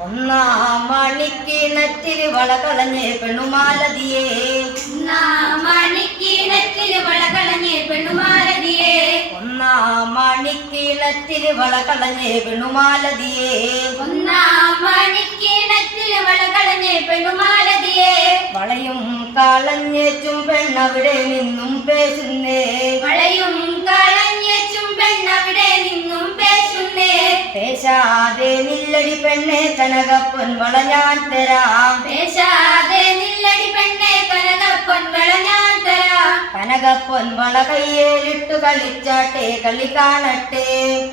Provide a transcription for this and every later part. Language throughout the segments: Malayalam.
ഒന്നാം മണിക്കിണറ്റിൽ വളകളഞ്ഞ് പെണ്ണുമാലതിയേ. ഒന്നാം മണിക്കിണറ്റിൽ വളകളഞ്ഞ് പെണ്ണുമാലതിയേ. ഒന്നാം മണിക്കിണറ്റിൽ വളകളഞ്ഞ് പെണ്ണുമാലതിയേ. ഒന്നാം മണിക്കിണറ്റിൽ വളകളഞ്ഞ് പെണ്ണുമാലതിയേ. വളയും കളഞ്ഞേച്ചും പെണ്ണവിടെ നിന്നും പേശുന്നേ. വളയും കളഞ്ഞേച്ചും പെണ്ണവിടെ നിന്നും പേശുന്നേ. പേശാതെ നില്ലടി പെണ്ണെ കനകപ്പൊൻ വള ഞാൻ തരാം. പേശാതെ നില്ലടി പെണ്ണെ കനകപ്പൊൻ വള ഞാൻ തരാം. കനകപ്പൊൻ വള കയ്യേലിട്ടു കളിച്ചാട്ടെ കളി കാണട്ടെ.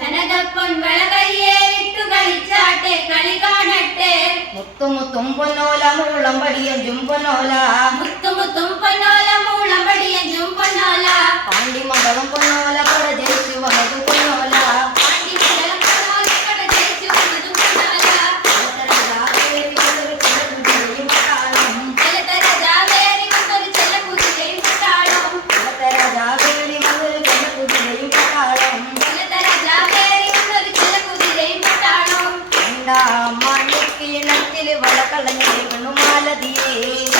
കനകപ്പൊൻ വള കയ്യേലിട്ടു കളിച്ചാട്ടെ കളി കാണട്ടെ. മുത്തുമുത്തും പൊന്നോല മൂളം പടിയഞ്ചും പൊന്നോല. മുത്തുമുത്തും പൊന്നോല മൂളം പടിയഞ്ചും പൊന്നോല. പാണ്ടി മകളും പൊന്നോല പട ജയിച്ചു വന്നത് പൊന്നോല. പാണ്ടി മംഗലം പൊന്നോല പട ജയിച്ചു വന്നതും പൊന്നോല. ജലത രാജാവേറി വന്നൊരു ചെല്ലക്കുതിരയും പട്ടാളം. ജലത രാജാവേറി വന്നൊരു ചെല്ലക്കുതിരയും പട്ടാളം. രണ്ടാം മണിക്കിണറ്റിൽ വളകളഞ്ഞ് പെണ്ണുമാലതിയേ.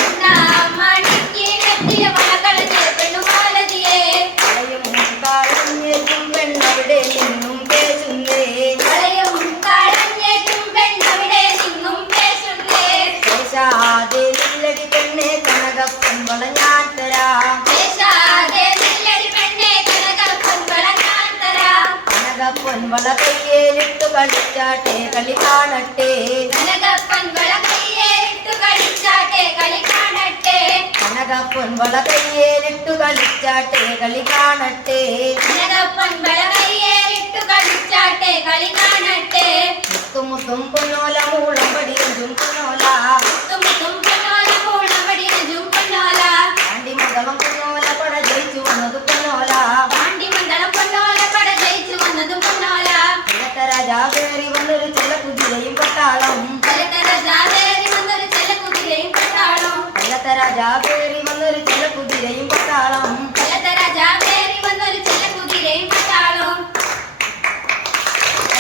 ഒന്നാം മണിക്കിണറ്റിൽ വളകളഞ്ഞ് പെണ്ണുമാലതിയേ. വളയും കളഞ്ഞേച്ചും പെണ്ണവിടെ നിന്നും പേശുന്നേ. വളയും കളഞ്ഞേച്ചും പെണ്ണവിടെ നിന്നും പേശുന്നേ. പേശാതെ നില്ലടി പെണ്ണെ കനകപ്പൊൻ വള ഞാൻ തരാം. പേശാതെ നില്ലടി പെണ്ണെ കനകപ്പൊൻ വള ഞാൻ തരാം. കനകപ്പൊൻ വള കയ്യേലിട്ടു കളിച്ചാട്ടെ കളി കാണട്ടെ. കനകപ്പൊൻ വള കയ്യേലിട്ടു കളിച്ചാട്ടെ കളി കാണട്ടെ. കനകപ്പൊൻ വള കയ്യേലിട്ടു കളിച്ചാട്ടെ കളി കാണട്ടെ. കനകപ്പൊൻ വള കയ്യേലിട്ടു കളിച്ചാട്ടെ കളി കാണട്ടെ. മുത്തുമുത്തും പൊന്നോല മൂളം പടിയഞ്ചും പൊന്നോല. മുത്തുമുത്തും പൊന്നോല മൂളം പടിയഞ്ചും പൊന്നോല. പാണ്ടി മംഗളം പൊന്നോല പട ജയിച്ചു വന്നത് പൊന്നോല. പാണ്ടി മംഗലം പൊന്നോല പട ജയിച്ചു വന്നതും പൊന്നോല. ജലത രാജാവേറി വന്നൊരു ചെല്ലക്കുതിരയും പട്ടാളം. ജലത രാജാവേറി വന്നൊരു ചെല്ലക്കുതിരയും പട്ടാളം. ജലത രാജാവേറി വന്നൊരു